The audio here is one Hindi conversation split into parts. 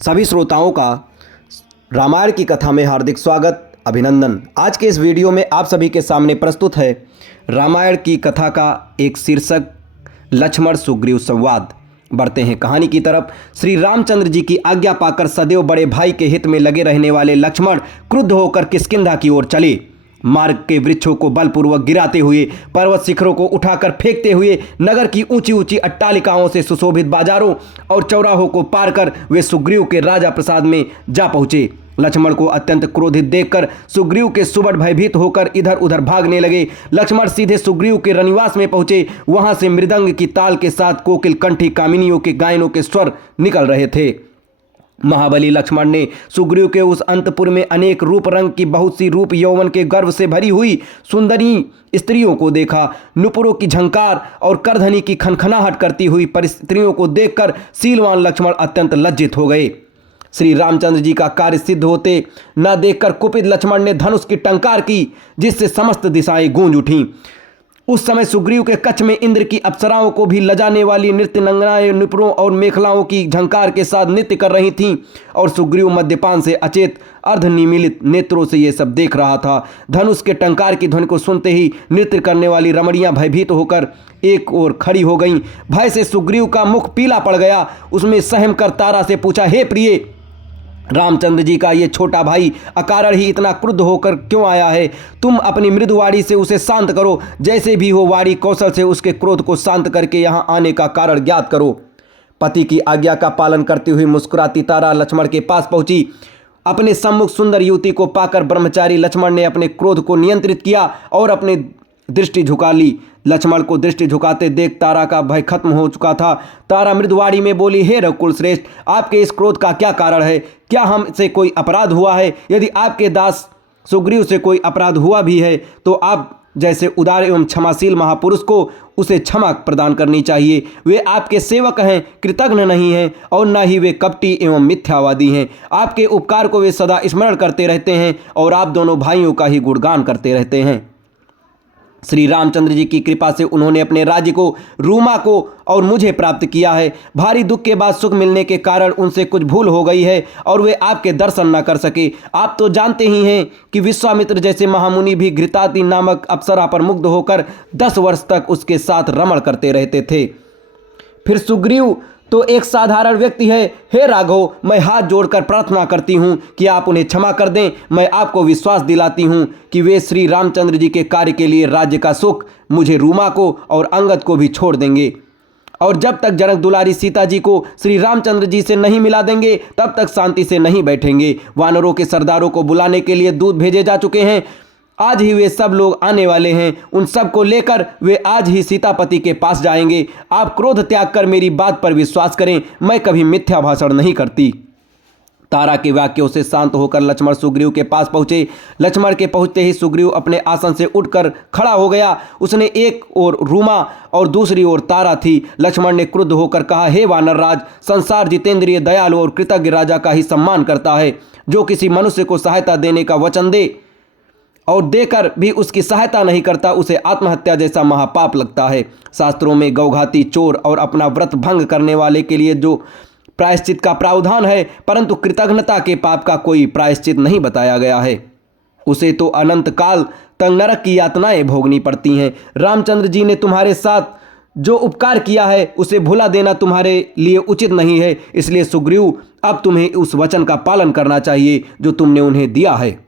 सभी श्रोताओं का रामायण की कथा में हार्दिक स्वागत, अभिनंदन। आज के इस वीडियो में आप सभी के सामने प्रस्तुत है रामायण की कथा का एक शीर्षक लक्ष्मण सुग्रीव संवाद। बढ़ते हैं कहानी की तरफ। श्री रामचंद्र जी की आज्ञा पाकर सदैव बड़े भाई के हित में लगे रहने वाले लक्ष्मण क्रुद्ध होकर किष्किंधा की ओर चले। मार्ग के वृक्षों को बलपूर्वक गिराते हुए, पर्वत शिखरों को उठाकर फेंकते हुए, नगर की ऊंची ऊंची अट्टालिकाओं से सुशोभित बाजारों और चौराहों को पार कर वे सुग्रीव के राजा प्रसाद में जा पहुंचे। लक्ष्मण को अत्यंत क्रोधित देखकर सुग्रीव के सुबह भयभीत होकर इधर उधर भागने लगे। लक्ष्मण सीधे सुग्रीव के रनिवास में पहुंचे। वहां से मृदंग की ताल के साथ कोकिल कंठी कामिनियों के गायनों के स्वर निकल रहे थे। महाबली लक्ष्मण ने सुग्रीव के उस अंतपुर में अनेक रूप रंग की बहुत सी रूप यौवन के गर्व से भरी हुई सुंदरी स्त्रियों को देखा। नुपुरों की झंकार और करधनी की खनखनाहट करती हुई परिस्त्रियों को देखकर शीलवान लक्ष्मण अत्यंत लज्जित हो गए। श्री रामचंद्र जी का कार्य सिद्ध होते न देखकर कुपित लक्ष्मण ने धनुष की टंकार की, जिससे समस्त दिशाएं गूंज उठीं। उस समय सुग्रीव के कच्छ में इंद्र की अप्सराओं को भी लजाने वाली नृत्य नंगनाएं नुपुरों और मेखलाओं की झंकार के साथ नृत्य कर रही थीं, और सुग्रीव मद्यपान से अचेत अर्धनिमीलित नेत्रों से ये सब देख रहा था। धनुष के टंकार की ध्वनि को सुनते ही नृत्य करने वाली रमणियां भयभीत होकर एक ओर खड़ी हो गईं। भय से सुग्रीव का मुख पीला पड़ गया। उसमें सहम कर तारा से पूछा, हे प्रिय, रामचंद्र जी का ये छोटा भाई अकारण ही इतना क्रुद्ध होकर क्यों आया है? तुम अपनी मृदु वाणी से उसे शांत करो। जैसे भी हो वाणी कौशल से उसके क्रोध को शांत करके यहाँ आने का कारण ज्ञात करो। पति की आज्ञा का पालन करते हुए मुस्कुराती तारा लक्ष्मण के पास पहुंची। अपने सम्मुख सुंदर युवती को पाकर ब्रह्मचारी लक्ष्मण ने अपने क्रोध को नियंत्रित किया और अपनी दृष्टि झुका ली। लक्ष्मण को दृष्टि झुकाते देख तारा का भय खत्म हो चुका था। तारा मृदुवाणी में बोली, हे रघुकुल श्रेष्ठ, आपके इस क्रोध का क्या कारण है? क्या हमसे कोई अपराध हुआ है? यदि आपके दास सुग्रीव से कोई अपराध हुआ भी है तो आप जैसे उदार एवं क्षमाशील महापुरुष को उसे क्षमा प्रदान करनी चाहिए। वे आपके सेवक हैं, कृतज्ञ नहीं हैं, और न ही वे कपटी एवं मिथ्यावादी हैं। आपके उपकार को वे सदा स्मरण करते रहते हैं और आप दोनों भाइयों का ही गुणगान करते रहते हैं। श्री रामचंद्र जी की कृपा से उन्होंने अपने राज्य को, रूमा को और मुझे प्राप्त किया है। भारी दुख के बाद सुख मिलने के कारण उनसे कुछ भूल हो गई है और वे आपके दर्शन न कर सके। आप तो जानते ही हैं कि विश्वामित्र जैसे महामुनि भी घृताति नामक अप्सरा पर मुग्ध होकर 10 वर्ष तक उसके साथ रमण करते रहते थे। फिर सुग्रीव तो एक साधारण व्यक्ति है। हे राघव, मैं हाथ जोड़कर प्रार्थना करती हूँ कि आप उन्हें क्षमा कर दें। मैं आपको विश्वास दिलाती हूँ कि वे श्री रामचंद्र जी के कार्य के लिए राज्य का सुख मुझे, रूमा को और अंगद को भी छोड़ देंगे, और जब तक जनक दुलारी सीता जी को श्री रामचंद्र जी से नहीं मिला देंगे तब तक शांति से नहीं बैठेंगे। वानरों के सरदारों को बुलाने के लिए दूत भेजे जा चुके हैं। आज ही वे सब लोग आने वाले हैं। उन सब को लेकर वे आज ही सीतापति के पास जाएंगे। आप क्रोध त्याग कर मेरी बात पर विश्वास करें। मैं कभी मिथ्या भाषण नहीं करती। तारा के वाक्यों से शांत होकर लक्ष्मण सुग्रीव के पास पहुंचे। लक्ष्मण के पहुंचते ही सुग्रीव अपने आसन से उठकर खड़ा हो गया। उसने एक ओर रूमा और दूसरी ओर तारा थी। लक्ष्मण ने क्रुद्ध होकर कहा, हे वानरराज, संसार जितेंद्रिय, दयालु और कृतज्ञ राजा का ही सम्मान करता है। जो किसी मनुष्य को सहायता देने का वचन दे और देकर भी उसकी सहायता नहीं करता, उसे आत्महत्या जैसा महापाप लगता है। शास्त्रों में गौघाती, चोर और अपना व्रत भंग करने वाले के लिए जो प्रायश्चित का प्रावधान है, परंतु कृतज्ञता के पाप का कोई प्रायश्चित नहीं बताया गया है। उसे तो अनंत काल तक नरक की यातनाएं भोगनी पड़ती हैं। रामचंद्र जी ने तुम्हारे साथ जो उपकार किया है उसे भुला देना तुम्हारे लिए उचित नहीं है। इसलिए सुग्रीव, अब तुम्हें उस वचन का पालन करना चाहिए जो तुमने उन्हें दिया है।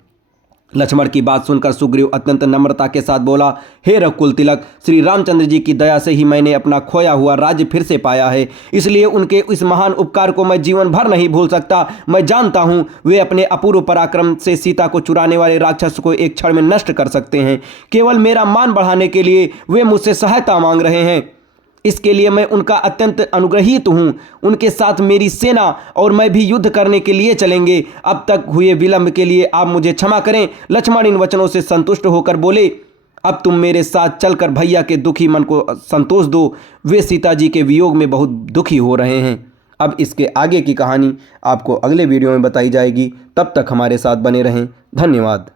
लक्ष्मण की बात सुनकर सुग्रीव अत्यंत नम्रता के साथ बोला, हे रघुकुल तिलक, श्री रामचंद्र जी की दया से ही मैंने अपना खोया हुआ राज्य फिर से पाया है। इसलिए उनके इस महान उपकार को मैं जीवन भर नहीं भूल सकता। मैं जानता हूँ वे अपने अपूर्व पराक्रम से सीता को चुराने वाले राक्षस को एक क्षण में नष्ट कर सकते हैं। केवल मेरा मान बढ़ाने के लिए वे मुझसे सहायता मांग रहे हैं। इसके लिए मैं उनका अत्यंत अनुग्रहित हूँ। उनके साथ मेरी सेना और मैं भी युद्ध करने के लिए चलेंगे। अब तक हुए विलंब के लिए आप मुझे क्षमा करें। लक्ष्मण इन वचनों से संतुष्ट होकर बोले, अब तुम मेरे साथ चलकर भैया के दुखी मन को संतोष दो। वे सीता जी के वियोग में बहुत दुखी हो रहे हैं। अब इसके आगे की कहानी आपको अगले वीडियो में बताई जाएगी। तब तक हमारे साथ बने रहें। धन्यवाद।